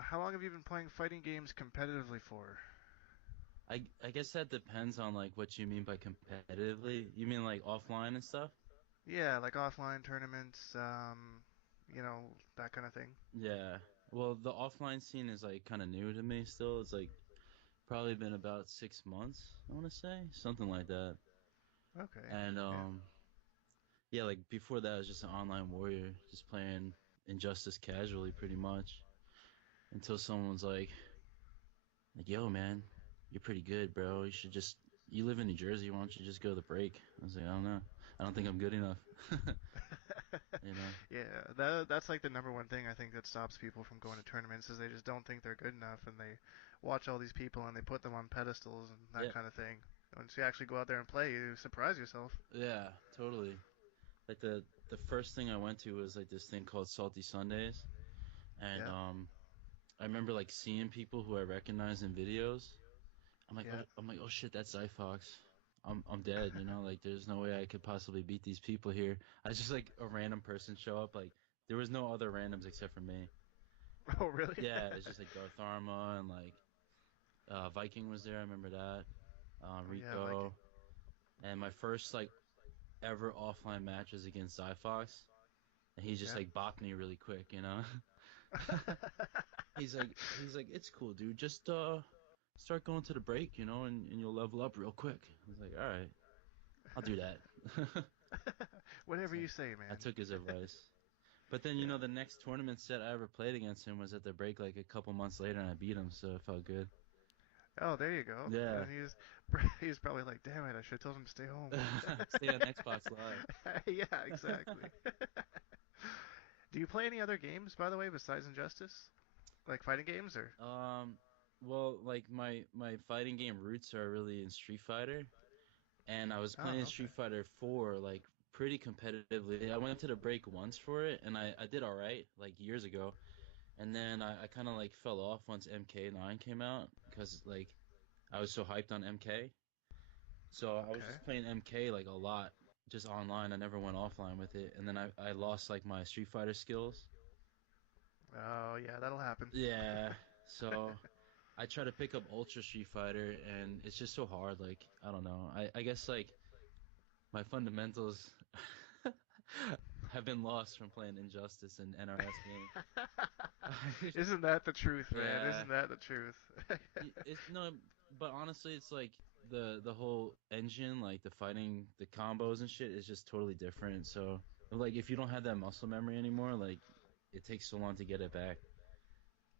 how long have you been playing fighting games competitively for? I guess that depends on like what you mean by competitively. You mean like offline and stuff? Yeah, like offline tournaments, that kind of thing. Yeah. Well, the offline scene is like kind of new to me still. It's like probably been about 6 months, I want to say, something like that. Okay. And Yeah. yeah, like before that, I was just an online warrior, just playing Injustice casually, pretty much, until someone's like, yo, man, you're pretty good, bro. You live in New Jersey. Why don't you just go to the break? I was like, I don't know. I don't think I'm good enough. You know? Yeah, that's like the number one thing I think that stops people from going to tournaments is they just don't think they're good enough and they watch all these people and they put them on pedestals and that Yeah, kind of thing. Once you actually go out there and play, you surprise yourself. yeah, totally. Like the first thing I went to was like this thing called Salty Sundays, and Yeah. I remember like seeing people who I recognized in videos. Yeah. I'm like, oh shit, that's Zyfox. I'm dead, you know, like there's no way I could possibly beat these people here. I was just like a random person show up, like there was no other randoms except for me. Oh, really? Yeah, it's just like Darth Arma and like Viking was there, I remember that. Oh yeah, Viking. Rico. And my first like ever offline match was against Zyfox. And he just Yeah. like bopped me really quick, you know? He's like, it's cool, dude. Just start going to the break, you know, and you'll level up real quick. I was like, all right, I'll do that. Whatever So you say, I man. took his advice. But then, you know, Yeah. the next tournament set I ever played against him was at the break like a couple months later, and I beat him, so it felt good. Oh, there you go. Yeah. And he's probably like, damn it, I should have told him to stay home. Stay on Xbox Live. Yeah, exactly. Do you play any other games, by the way, besides Injustice? Like fighting games, or? Um, well, like my fighting game roots are really in Street Fighter, and I was playing Oh, Street okay. Fighter 4 like pretty competitively. I went to the break once for it, and I did all right like years ago, and then I kind of like fell off once MK9 came out because like I was so hyped on MK. So I was Okay. just playing MK like a lot, just online. I never went offline with it, and then I lost like my Street Fighter skills. Oh, yeah, that'll happen. Yeah, so I try to pick up Ultra Street Fighter, and it's just so hard. Like, I don't know. I guess like my fundamentals have been lost from playing Injustice and NRS games. Isn't that the truth, man? Isn't Yeah, that the truth? it's no, but honestly, it's like the whole engine, like the fighting, the combos and shit, is just totally different. So, like, if you don't have that muscle memory anymore, like, it takes so long to get it back.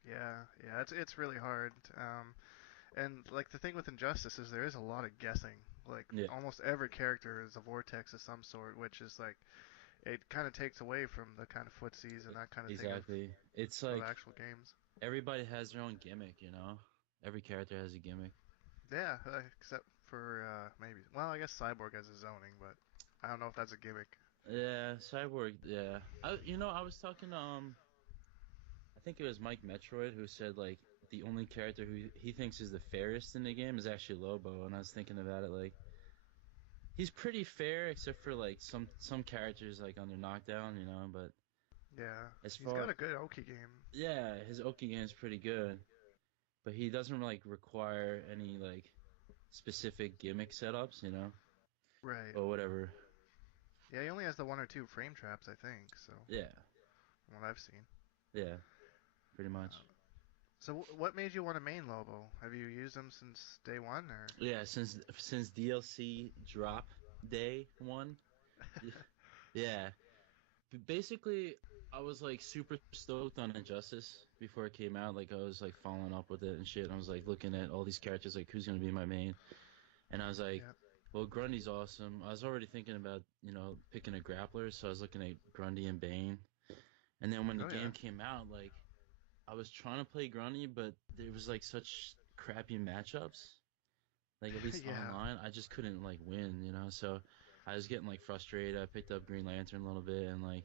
Yeah, yeah, it's really hard. And like the thing with Injustice is there is a lot of guessing. Like Yeah, almost every character is a vortex of some sort, which is like it kind of takes away from the kind of footsies and that kind of thing exactly. It's of like actual games. everybody has their own gimmick, you know? Every character has a gimmick. Yeah, except for maybe. Well, I guess Cyborg has his zoning, but I don't know if that's a gimmick. Yeah, Cyborg, yeah. I was talking to I think it was Mike Metroid who said like the only character who he thinks is the fairest in the game is actually Lobo, and I was thinking about it like he's pretty fair except for like some characters like under knockdown, you know, but Yeah, as he's got far a good Oki game. yeah, his Oki game is pretty good, but he doesn't like require any like specific gimmick setups, you know. Right. But whatever. Yeah, he only has the one or two frame traps, I think. So Yeah. from what I've seen. Yeah, pretty Uh, much. so what made you want to main Lobo? Have you used him since day one, or? Yeah, since DLC drop day one. Yeah. Basically, I was like super stoked on Injustice before it came out. Like I was like following up with it and shit. I was like looking at all these characters, like who's gonna be my main. And I was like, Yeah. well, Grundy's awesome. I was already thinking about, picking a grappler, so I was looking at Grundy and Bane. And then when the Oh game yeah. came out, like I was trying to play Grundy, but there was like such crappy matchups. Like at least Yeah. online, I just couldn't like win, you know. So I was getting like frustrated. I picked up Green Lantern a little bit, and like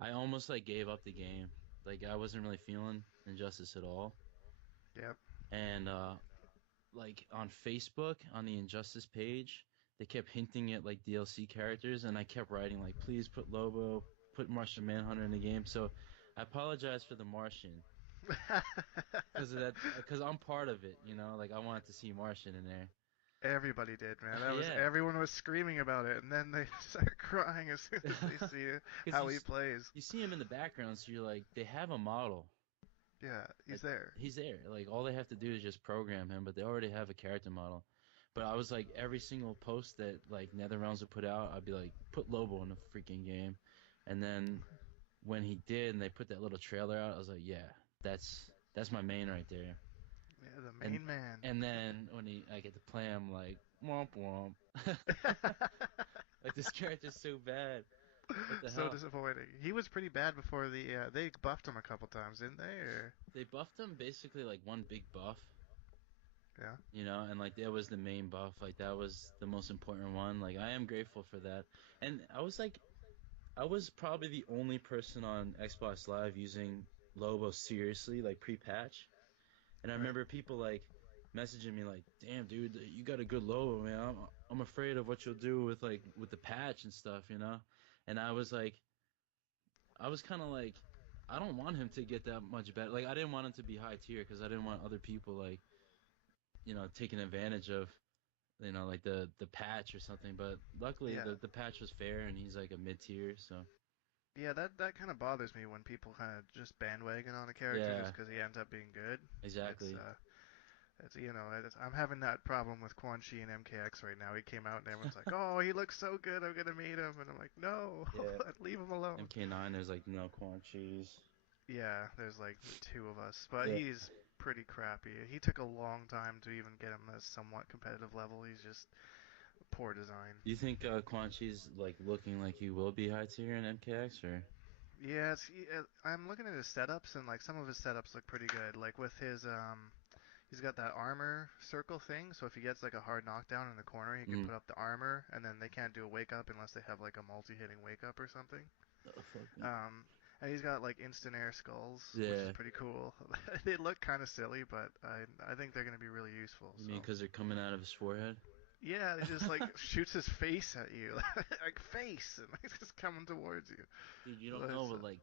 I almost like gave up the game. Like I wasn't really feeling Injustice at all. Yep. And like on Facebook on the Injustice page, they kept hinting at like DLC characters, and I kept writing like, please put Lobo, put Martian Manhunter in the game. So I apologize for the Martian. because of that. Because I'm part of it, Like I wanted to see Martian in there. Everybody did, man. That was Yeah, everyone was screaming about it, and then they start crying as soon as they see because how he plays. you see him in the background, so you're like, they have a model. Yeah, Like he's there. he's there. Like all they have to do is just program him, but they already have a character model. But I was like, every single post that like NetherRealms would put out, I'd be like, put Lobo in the freaking game. And then when he did, and they put that little trailer out, I was like, yeah, that's my main right there. Yeah, the And main man. and then when I get to play him, like womp womp. Like this character's so bad. What the So hell? disappointing. He was pretty bad before they buffed him a couple times, didn't they? Or They buffed him basically like one big buff, yeah, and like that was the main buff. Like that was the most important one. Like I am grateful for that. And I was probably the only person on Xbox Live using Lobo seriously, like pre-patch. And I right. remember people like messaging me like, "Damn, dude, you got a good Lobo, man. I'm afraid of what you'll do with like with the patch and stuff." And I was kind of like, I don't want him to get that much better. Like I didn't want him to be high tier because I didn't want other people like, taking advantage of, like the patch or something. But luckily Yeah, the patch was fair and he's like a mid tier, so yeah. That kind of bothers me when people kind of just bandwagon on a character yeah, just because he ends up being good. It's exactly. uh, I'm having that problem with Quan Chi and MKX right now. He came out and everyone's like, "Oh, he looks so good. I'm gonna meet him," and I'm like, "No, Yeah. leave him alone." MK9, there's like no Quan Chi's. Yeah, there's like two of us, but Yeah. he's pretty crappy. He took a long time to even get him a somewhat competitive level. He's just poor design. Do you think Quan Chi's like looking like he will be high tier in MKX or? I'm looking at his setups and like some of his setups look pretty good. Like with he's got that armor circle thing. So if he gets like a hard knockdown in the corner, he can Mm. put up the armor, and then they can't do a wake up unless they have like a multi-hitting wake up or something. Oh, fuck me. And he's got like instant air skulls, which is Yeah. pretty cool. They look kind of silly, but I think they're gonna be really useful. You So mean because they're coming out of his forehead? yeah, he just like shoots his face at you, like face, and like, just coming towards you. Dude, you So don't know, but like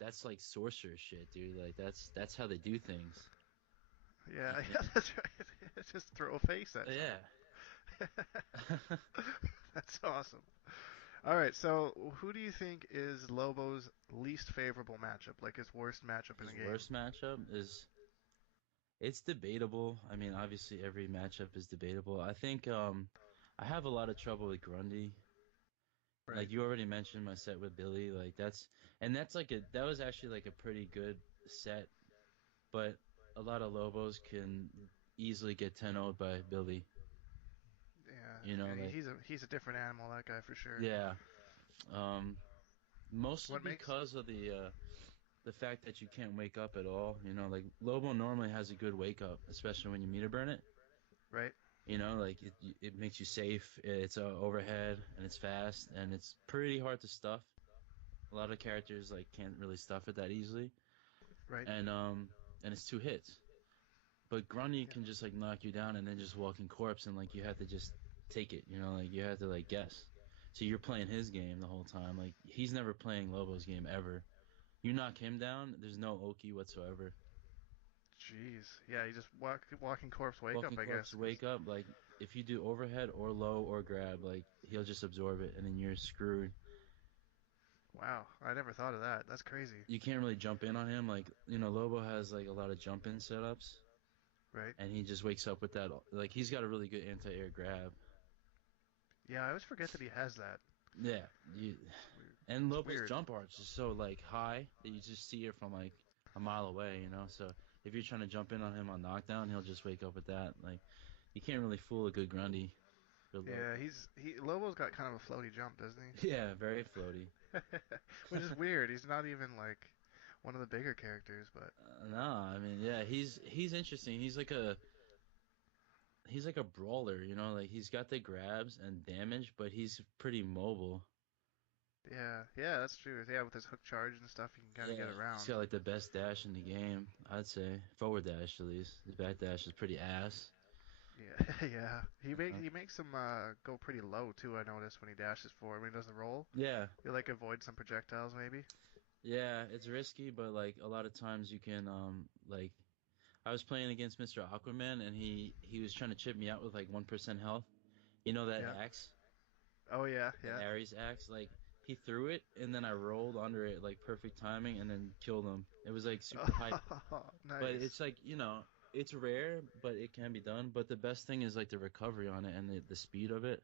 that's like sorcerer shit, dude. Like that's how they do things. yeah, Y- yeah, that's right. Just throw a face at Yeah. someone. That's awesome. All right, so who do you think is Lobo's least favorable matchup? Like his worst matchup in His a game? worst matchup is it's debatable. I mean, obviously every matchup is debatable. I think I have a lot of trouble with Grundy. Right. Like you already mentioned my set with Billy, like that's like that was actually like a pretty good set, but a lot of Lobos can easily get 10 0'd by Billy. Yeah, Like he's a different animal, that guy for sure. yeah. Um Mostly What makes because of the fact that you can't wake up at all. Like Lobo normally has a good wake up, especially when you meter burn it. right? Like it makes you safe. It's overhead and it's fast and it's pretty hard to stuff. A lot of characters like can't really stuff it that easily, Right. and it's two hits. But Grundy Yeah. can just like knock you down and then just walking corpse and like you have to just take it. Like you have to like guess. So you're playing his game the whole time. Like he's never playing Lobo's game ever. You knock him down, there's no Oki whatsoever. Jeez. Yeah, he just walking corpse wake up, Walking I corpse guess. 'Cause wake up, like if you do overhead or low or grab, like he'll just absorb it and then you're screwed. wow, I never thought of that. That's crazy. You can't really jump in on him. Like, Lobo has like a lot of jump in setups Right. and he just wakes up with that. Like, he's got a really good anti air grab. Yeah, I always forget that he has that. Yeah. You, Weird. and It's Lobo's weird. jump arch is so like high that you just see it from like a mile away. So if you're trying to jump in on him on knockdown, he'll just wake up with that. Like, you can't really fool a good Grundy for Yeah, Lobo. he Lobo's got kind of a floaty jump, doesn't Yeah, very floaty. he? Which is weird. He's not even like one of the bigger characters, but No, I mean, yeah, he's interesting. He's like a brawler. Like he's got the grabs and damage, but he's pretty mobile. yeah, that's true. Yeah, with his hook charge and stuff, he can kind of Yeah, get he's around. got like the best dash in the game, I'd say. Forward dash at least. His back dash is pretty ass. Yeah, yeah. Uh, He makes him go pretty low too. I noticed when he dashes forward when he does the roll. yeah, He like avoids some projectiles maybe. Yeah, it's risky, but like a lot of times you can like I was playing against Mr. Aquaman and he was trying to chip me out with like 1% health. You know that Yeah. axe, Oh yeah, the yeah. Ares axe, like he threw it and then I rolled under it like perfect timing and then killed him. It was like super hype. Oh, But nice. it's like, it's rare, but it can be done. But the best thing is like the recovery on it and the speed of it.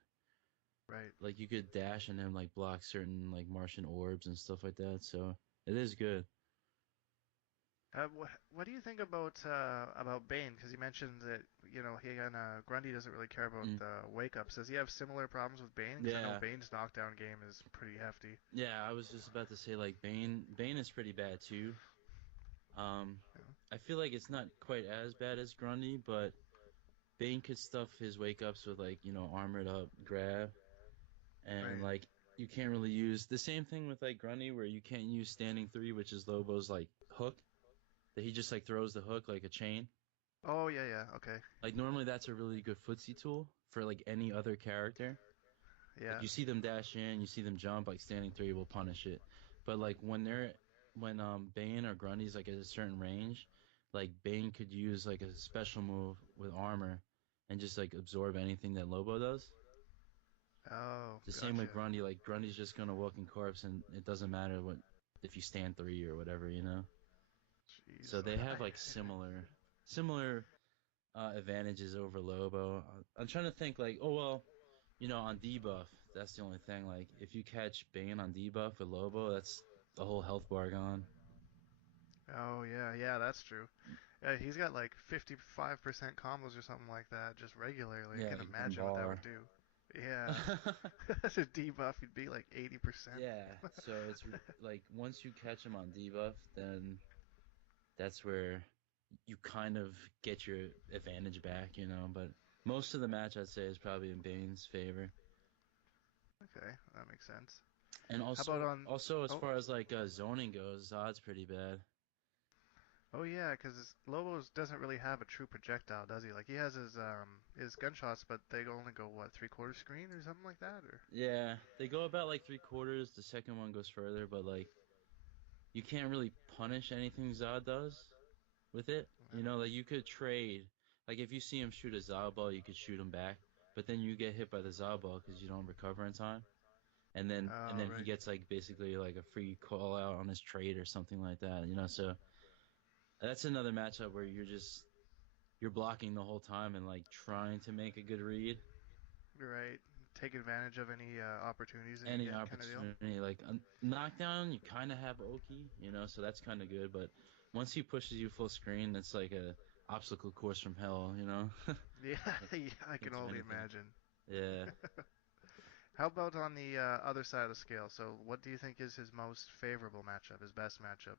Right. Like you could dash and then like block certain like Martian orbs and stuff like that. So it is good. What do you think about Bane? Because you mentioned that he kind of Grundy doesn't really care about Mm. the wake ups. Does he have similar problems with Bane? Because I know Yeah. Bane's knockdown game is pretty hefty. Yeah, I was just about to say like Bane is pretty bad too. Um Yeah. I feel like it's not quite as bad as Grundy, but Bane could stuff his wake ups with like, armored up grab and Right. like you can't really use the same thing with like Grundy where you can't use standing three, which is Lobo's like hook that he just like throws the hook like a chain. Oh yeah, yeah. Okay. Like normally that's a really good footsie tool for like any other character. Like Yeah. you see them dash in, you see them jump, like standing three will punish it. But like when Bane or Grundy's like at a certain range, like Bane could use like a special move with armor and just like absorb anything that Lobo does. Oh, The same with gotcha. Grundy, like Grundy's just gonna walk in corpse and it doesn't matter what if you stand three or whatever. So Jeez. they have I, like similar advantages over Lobo. I'm trying to think like, oh well, on debuff, that's the only thing. Like if you catch Bane on debuff with Lobo, that's the whole health bar gone. oh yeah, yeah. That's true. Yeah, he's got like 55% combos or something like that, just regularly. I Yeah, can like one imagine what that bar. would do. Yeah. That's a debuff, he'd be like 80%. Yeah, so it's like once you catch him on debuff, then that's where you kind of get your advantage back. But most of the match I'd say is probably in Bane's favor. Okay, that makes sense. And How about also, on? also as Oh, far as like zoning goes, Zod's pretty bad. oh yeah, because Lobos doesn't really have a true projectile, does he? Like he has his gunshots, but they only go what, three-quarter screen or something like that, or? Yeah, they go about like three quarters. The second one goes further, but like you can't really punish anything Zod does with it. Like you could trade. Like if you see him shoot a Zod ball, you could shoot him back, but then you get hit by the Zod ball because you don't recover in time, and then and Oh then he right, gets like basically like a free call out on his trade or something like that. So that's another matchup where you're blocking the whole time and like trying to make a good read. you're right. Take advantage of any opportunities that you Any get, kind of deal. opportunity. Like a knockdown, you kind of have Oki, so that's kind of good. But once he pushes you full screen, it's like a obstacle course from hell. Yeah, Like, yeah, I can can't do only anything. imagine. Yeah, How about on the other side of the scale? So, what do you think is his most favorable matchup, his best matchup?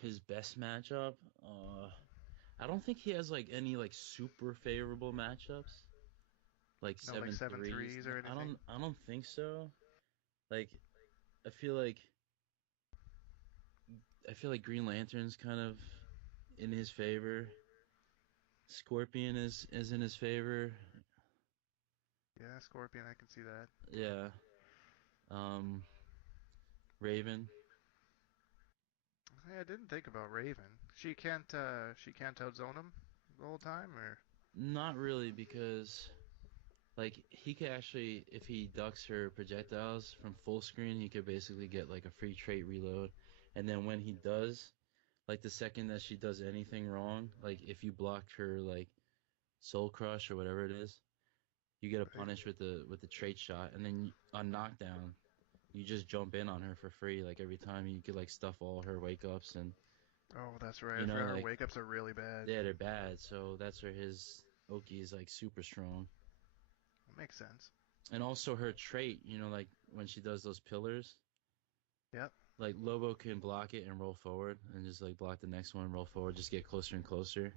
his best matchup. I don't think he has like any like super favorable matchups, like No, like seven seven threes. threes or I anything? don't think so. Like I feel like I feel like Green Lantern's kind of in his favor. Scorpion is in his favor. Yeah, Scorpion, I can see that. Yeah. Um, Raven. Hey, I didn't think about Raven. She can't outzone him the whole time, or Not really because like he could actually if he ducks her projectiles from full screen, he could basically get like a free trait reload. And then when he does, like the second that she does anything wrong, like if you blocked her like soul crush or whatever it is, you get a right? punish with the trait shot and then on knockdown, you just jump in on her for free like every time you could like stuff all her wake ups and Oh, that's right. I forgot her like wake ups are really bad. yeah, they're bad. So that's where his Oki is like super strong. That makes sense. And also her trait, like when she does those pillars, Yep. like Lobo can block it and roll forward and just like block the next one, roll forward, just get closer and closer.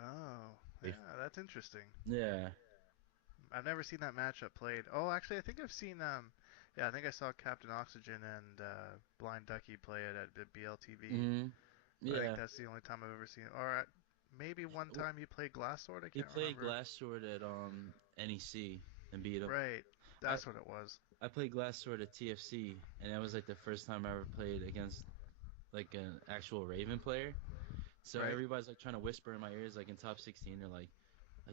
Oh, If, yeah, that's interesting. yeah. I've never seen that matchup played. Oh, actually, I think I've seen yeah, I think I saw Captain Oxygen and Blind Ducky play it at the BLTV. hmm But I think Yeah. that's the only time I've ever seen it. Or maybe one time you played Glass Sword. I He can't played remember. Glass Sword at NEC and beat him. Right. I That's what it was. I played Glass Sword at TFC, and that was like the first time I ever played against like an actual Raven player. So Right? everybody's like trying to whisper in my ears, like in top 16, they're like,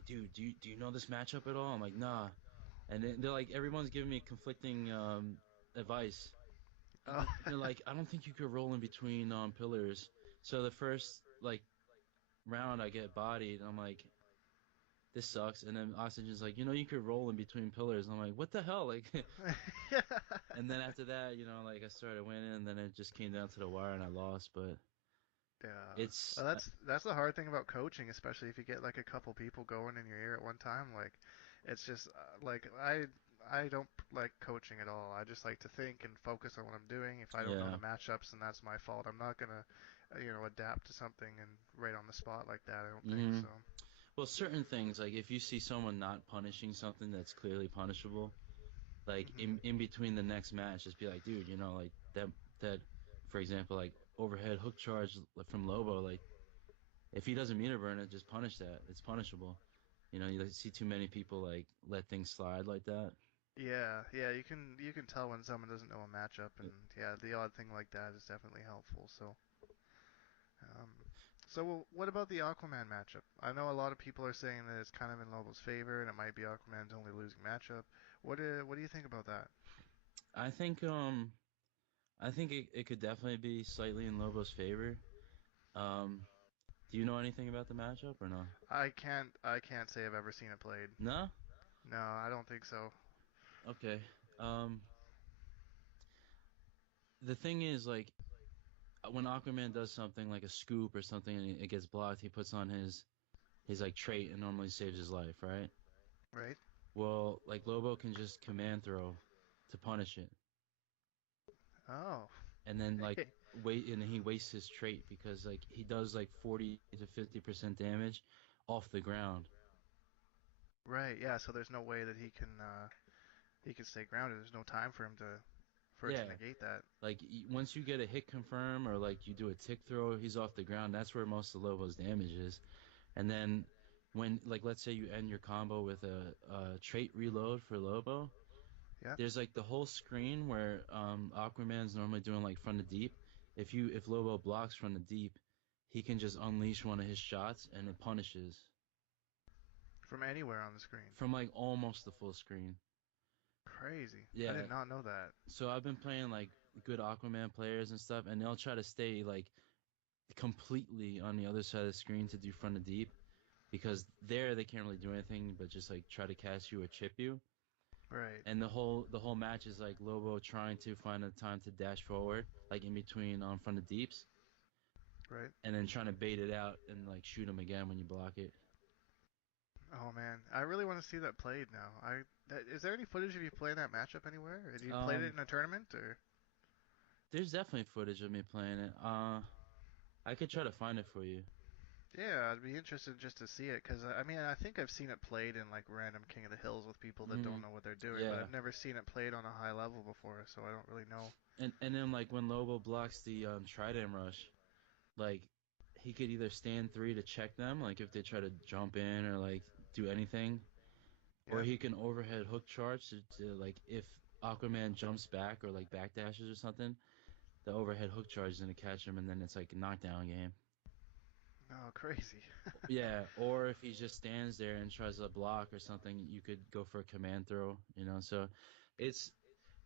dude, do you know this matchup at all? I'm like, nah. And then they're like, everyone's giving me conflicting advice. Oh, They're like, I don't think you could roll in between pillars. So the first like round, I get bodied. And I'm like, this sucks. And then Oxygen's like, you could roll in between pillars. And I'm like, what the hell? Like, yeah. and then after that, like I started winning, and then it just came down to the wire, and I lost. But Yeah. it's Well, that's the hard thing about coaching, especially if you get like a couple people going in your ear at one time. Like, it's just like I don't like coaching at all. I just like to think and focus on what I'm doing. If I don't know yeah. the matchups, then that's my fault. I'm not gonna, adapt to something and right on the spot like that. I don't think hmm so. Well, certain things, like if you see someone not punishing something that's clearly punishable, like Hmm. in between the next match, just be like, dude, like that, for example, like overhead hook charge from Lobo, like if he doesn't meter burn it, just punish that. It's punishable. You like, see too many people like let things slide like that. Yeah, yeah, you can tell when someone doesn't know a matchup, and yeah, the odd thing like that is definitely helpful. Um, what about the Aquaman matchup? I know a lot of people are saying that it's kind of in Lobo's favor, and it might be Aquaman's only losing matchup. What do you think about that? I think it could definitely be slightly in Lobo's favor. Um, do you know anything about the matchup or no? I can't say I've ever seen it played. No? No, I don't think so. Okay. Um, the thing is, like, when Aquaman does something like a scoop or something and it gets blocked, he puts on his like trait and normally saves his life, right? Right? Well, like Lobo can just command throw to punish it, Oh, and then like hey, wait, and he wastes his trait because like he does like 40 to 50% damage off the ground. right. Yeah, so there's no way that he can stay grounded. There's no time for it to Yeah, negate that. like once you get a hit confirm or like you do a tick throw, he's off the ground. That's where most of Lobo's damage is. And then when like let's say you end your combo with a trait reload for Lobo, Yeah. there's like the whole screen where Aquaman's normally doing like from the deep. If Lobo blocks from the deep, he can just unleash one of his shots and it punishes From anywhere on the screen. from like almost the full screen. Crazy. I Yeah, did not know that. so I've been playing like good Aquaman players and stuff, and they'll try to stay like completely on the other side of the screen to do front of deep because there they can't really do anything but just like try to catch you or chip you. Right. And the whole match is like Lobo trying to find a time to dash forward, like in between front of deeps, Right. and then trying to bait it out and like shoot him again when you block it. Oh man, I really want to see that played now. Is there any footage of you playing that matchup anywhere? Have you played it Um, in a tournament or? there's definitely footage of me playing it. I could try to find it for you. Yeah, I'd be interested just to see it because I mean I think I've seen it played in like random King of the Hills with people that don't Mm, know what they're doing, but yeah. I've never seen it played on a high level before, so I don't really know. And then like when Lobo blocks the trident rush, like he could either stand three to check them, like if they try to jump in or like do anything, or Yeah. he can overhead hook charge to like if Aquaman jumps back or like backdashes or something, the overhead hook charge is gonna catch him, and then it's like a knockdown game. Oh, crazy. Yeah, or if he just stands there and tries to block or something, you could go for a command throw. So it's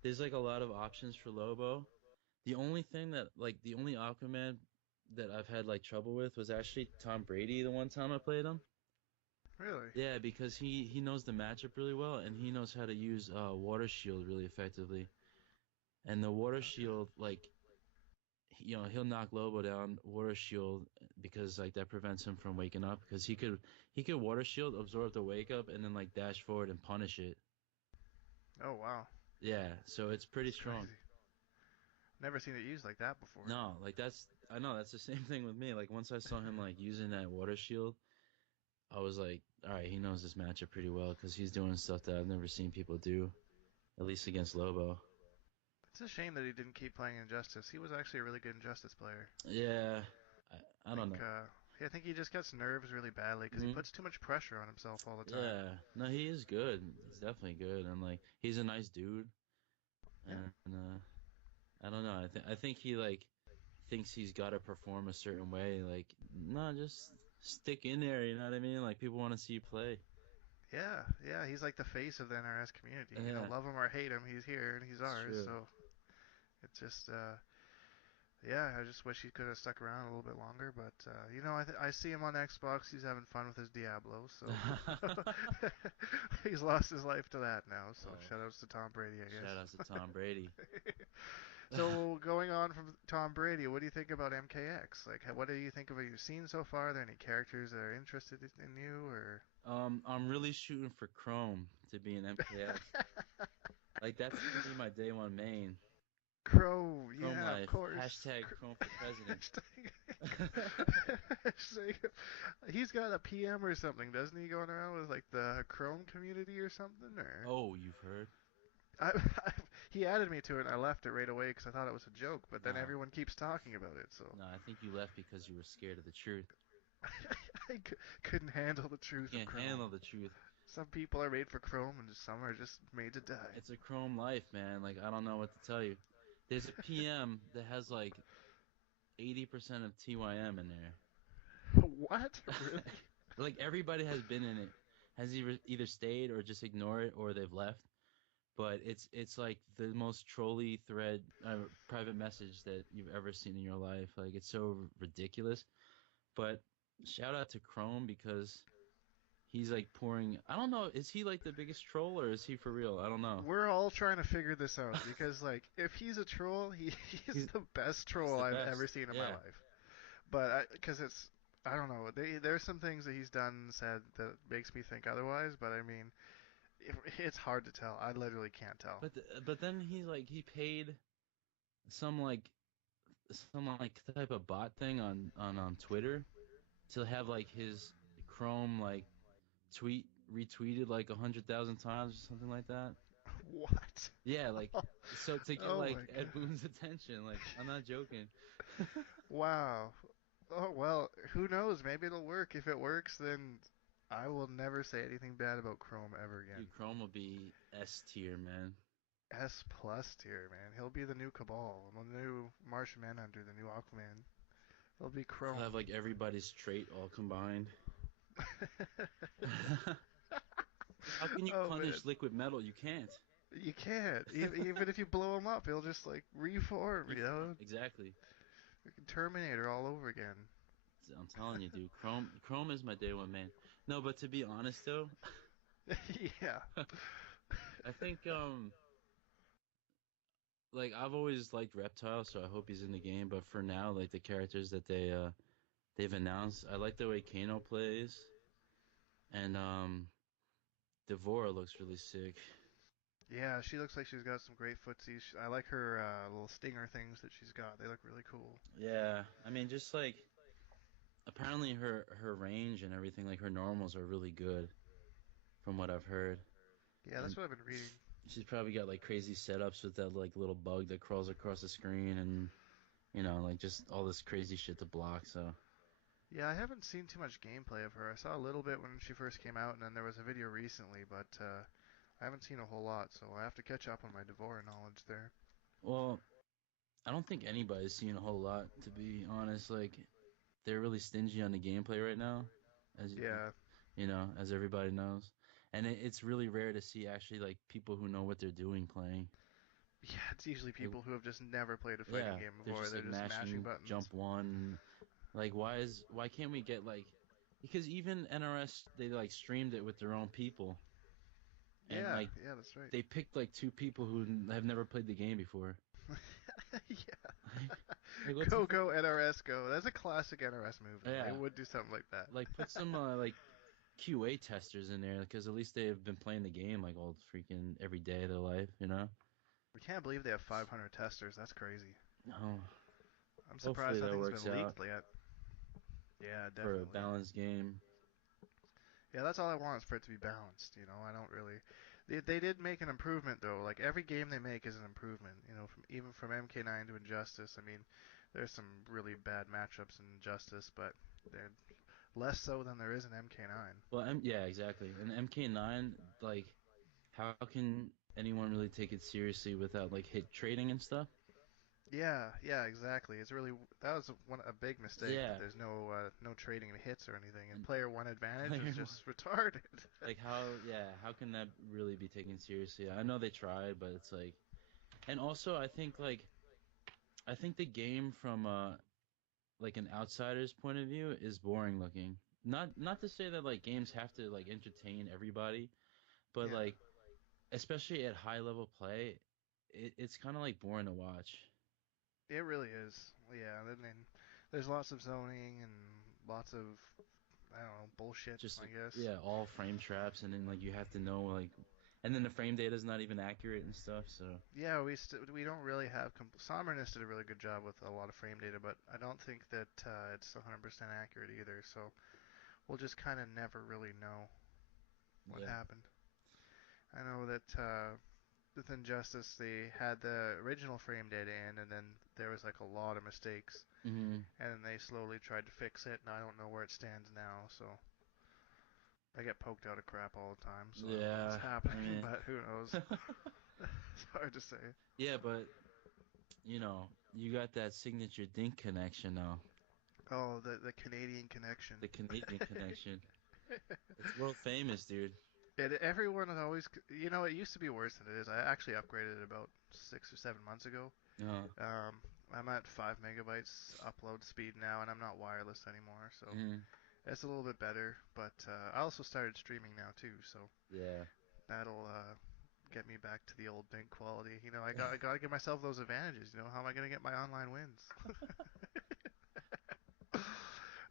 there's like a lot of options for Lobo. The only Aquaman that I've had like trouble with was actually Tom Brady. The one time I played him. Really? Yeah, because he knows the matchup really well and he knows how to use water shield really effectively. And the water Okay. shield, like he'll knock Lobo down water shield because like that prevents him from waking up because he could water shield absorb the wake up and then like dash forward and punish it. Oh wow, Yeah, so it's pretty that's strong. crazy. Never seen it used like that before. No, like I know that's the same thing with me. Like once I saw him like using that water shield, I was like, all right, he knows this matchup pretty well because he's doing stuff that I've never seen people do, at least against Lobo. It's a shame that he didn't keep playing Injustice. He was actually a really good Injustice player. Yeah, I I don't think know. I think he just gets nerves really badly because he Hmm. puts too much pressure on himself all the time. Yeah, no, he is good. He's definitely good, and like he's a nice dude. Yeah. And I don't know. I think he like thinks he's got to perform a certain way. Like, no, just stick in there. You know what I mean? Like people want to see you play. Yeah, yeah, he's like the face of the NRS community. You know, Yeah, love him or hate him, he's here and he's it's ours. true. So it's just, yeah, I just wish he could have stuck around a little bit longer. But you know, I see him on Xbox. He's having fun with his Diablo. So he's lost his life to that now. So Oh, shoutouts to Tom Brady, I shout outs to guess. Tom Brady. So going on from Tom Brady, what do you think about MKX? Like, what do you think of what you've seen so far? Are there any characters that are interested in you, or? I'm really shooting for Chrome to be an MKX. Like that's gonna be my day one main. Crow, Chrome yeah, of life. course. Hashtag Chrome for president. He's got a PM or something, doesn't he? Going around with like the Chrome community or something, or Oh, you've heard? I, he added me to it, and I left it right away because I thought it was a joke. But then No, everyone keeps talking about it, so no. I think you left because you were scared of the truth. I couldn't handle the You truth of can't Chrome. handle the truth. Some people are made for Chrome, and some are just made to die. It's a Chrome life, man. Like I don't know what to tell you. There's a PM that has like 80% of TYM in there. What? Really? Like everybody has been in it, has either stayed or just ignore it or they've left. But it's like the most trolly thread, private message that you've ever seen in your life. Like it's so ridiculous. But shout out to Chrome because he's like pouring. I don't know. Is he like the biggest troll or is he for real? I don't know. We're all trying to figure this out because, like, if he's a troll, he's He's the best he's troll the I've best. ever seen in my Yeah. life. But because it's, I don't know, there's some things that he's done and said that makes me think otherwise. But I mean, it's hard to tell. I literally can't tell. But then he paid some like type of bot thing on Twitter to have like his Chrome like tweet retweeted like 100,000 times or something like that. What? Yeah, like so to get Oh like my Ed god. Boon's attention. Like I'm not joking. Wow. Oh well, who knows? Maybe it'll work. If it works, then I will never say anything bad about Chrome ever again. Dude, Chrome will be S tier, man. S plus tier, man. He'll be the new Cabal, the new Martian Manhunter, the new Aquaman. He'll be He'll Chrome. have like everybody's trait all combined. How can you Oh man, punish liquid metal? You can't. you can't. Even if you blow him up, he'll just like reform. You know, Exactly. Terminator all over again. I'm telling you, dude. Chrome is my day one man. No, but to be honest though, Yeah. I think like I've always liked Reptile, so I hope he's in the game. But for now, like the characters that they've announced, I like the way Kano plays, and Devora looks really sick. Yeah, she looks like she's got some great footsies. I like her little stinger things that she's got. They look really cool. Yeah, I mean, just like apparently her range and everything, like her normals are really good from what I've heard, Yeah, and that's what I've been reading. she's probably got like crazy setups with that like little bug that crawls across the screen, and like just all this crazy shit to block. So Yeah, I haven't seen too much gameplay of her. I saw a little bit when she first came out, and then there was a video recently, but I haven't seen a whole lot, so I have to catch up on my Devora knowledge there. well, I don't think anybody's seen a whole lot, to be honest. Like, they're really stingy on the gameplay right now, as Yeah, as everybody knows. And it's really rare to see actually like people who know what they're doing playing. yeah, it's usually Like, people who have just never played a fighting yeah, game they're before. just They're like just mashing mashing jump buttons. one. Like, why can't we get like because even NRS they like streamed it with their own people, and Yeah, like yeah, that's right. they picked like two people who have never played the game before. Yeah. Like what's the Go fuck? go NRS go. That's a classic NRS move though. They Yeah, would do something like that. like put some like QA testers in there because at least they have been playing the game like all freaking every day of their life. We can't believe they have 500 testers. That's crazy. Oh, I'm hopefully surprised that nothing's works been out leaked yet. Yeah, for a definitely. balanced game. Yeah, that's all I want is for it to be balanced. I don't really. They did make an improvement though. Like every game they make is an improvement. From even from MK9 to Injustice. I mean, there's some really bad matchups in Justice, but they're less so than there is in MK9. Well, yeah, exactly. And MK9, like, how can anyone really take it seriously without like hit trading and stuff? Yeah, yeah, exactly. It's really that was a big mistake that Yeah, there's no trading in hits or anything, and and player one advantage is player one, just retarded. like how, yeah, how can that really be taken seriously? I know they tried, but it's like, and also I think the game from like an outsider's point of view is boring looking. Not to say that like games have to like entertain everybody, but Yeah, like especially at high level play, it's kind of like boring to watch. it really is. Yeah, then there's lots of zoning and lots of I don't know bullshit. Just I guess. yeah, all frame traps, and then like you have to know like, and then the frame data is not even accurate and stuff. So Yeah, we don't really have Somberness did a really good job with a lot of frame data, but I don't think that it's 100% accurate either. So we'll just kind of never really know what yeah. happened. I know that with Injustice they had the original frame data in, and then there was like a lot of mistakes, Hmm. and then they slowly tried to fix it, and I don't know where it stands now. So I get poked out of crap all the time, so I don't know what's Yeah, I happening, mean, but who knows? It's hard to say. yeah, but you know, you got that signature Dink connection now, Oh, the Canadian connection. the Canadian connection. It's world famous, dude. Everyone is always, it used to be worse than it is. I actually upgraded it about 6 or 7 months ago. Uh, Um, I'm at 5 megabytes upload speed now, and I'm not wireless anymore, so mhm. it's a little bit better. But I also started streaming now too, so Yeah. that'll get me back to the old bank quality. I gotta give myself those advantages. How am I gonna get my online wins? Yeah.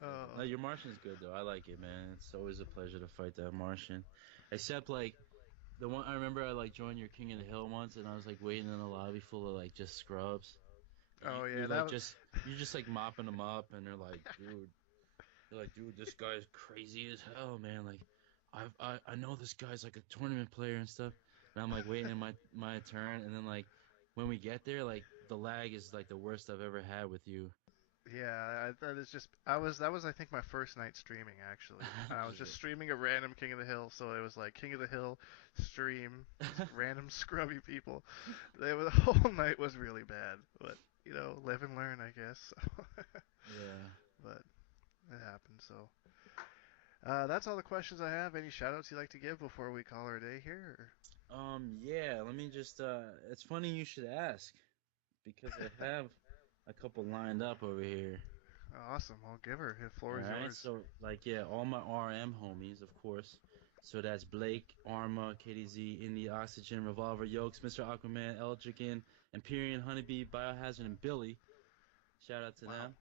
No, Oh, your Martian's good though. I like it, man. It's always a pleasure to fight that Martian. Except like the one I remember I like joined your King of the Hill once and I was like waiting in a lobby full of like just scrubs. And oh you're yeah, like just you're just like mopping them up and they're like, dude, this guy's crazy as hell, man. Like I know this guy's like a tournament player and stuff. And I'm like waiting in my turn and then like when we get there, like the lag is like the worst I've ever had with you. Yeah, I thought it's just I think my first night streaming actually. And I was just Yeah. streaming a random King of the Hill, so it was like King of the Hill stream, just random scrubby people. The whole night was really bad, but live and learn, I guess. Yeah. But it happened. So that's all the questions I have. Any shoutouts you'd like to give before we call our day here? Yeah, let me just it's funny you should ask because I have a couple lined up over here. Awesome. I'll give her. The All floor is right, yours. so like yeah, all my RM homies, of course. So that's Blake, Arma, KDZ, Indie, Oxygen, Revolver, Yokes, Mr. Aquaman, Eldricken, Empyrean, Honeybee, Biohazard, and Billy. Shout out to Wow. them.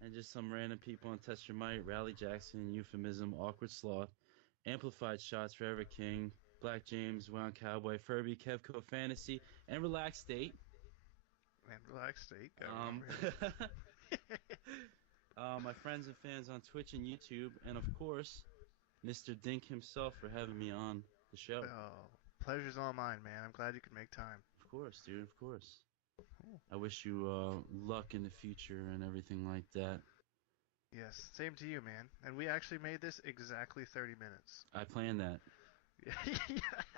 And just some random people on Test Your Might, Rally Jackson, Euphemism, Awkward Sloth, Amplified Shots, Forever King, Black James, Wound Cowboy, Furby, Kevco Fantasy, and Relaxed State. And relax state. Gotta Um, remember him. my friends and fans on Twitch and YouTube, and of course, Mr. Dink himself for having me on the show. Oh, pleasure's all mine, man. I'm glad you could make time. Of course, dude, of course. Cool. I wish you luck in the future and everything like that. Yes, same to you, man. And we actually made this exactly 30 minutes. I planned that. Yeah,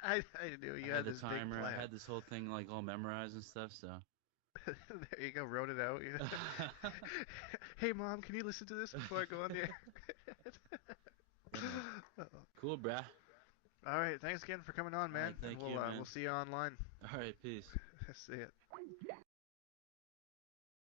I knew I you had had the this big timer. I plan. had this whole thing like all memorized and stuff. So, There you go, wrote it out. Hey, mom, can you listen to this before I go on the air? yeah, man. Cool, bruh. All right, thanks again for coming on, All man, right, and thank we'll you, uh, man. we'll see you online. All right, peace. See ya.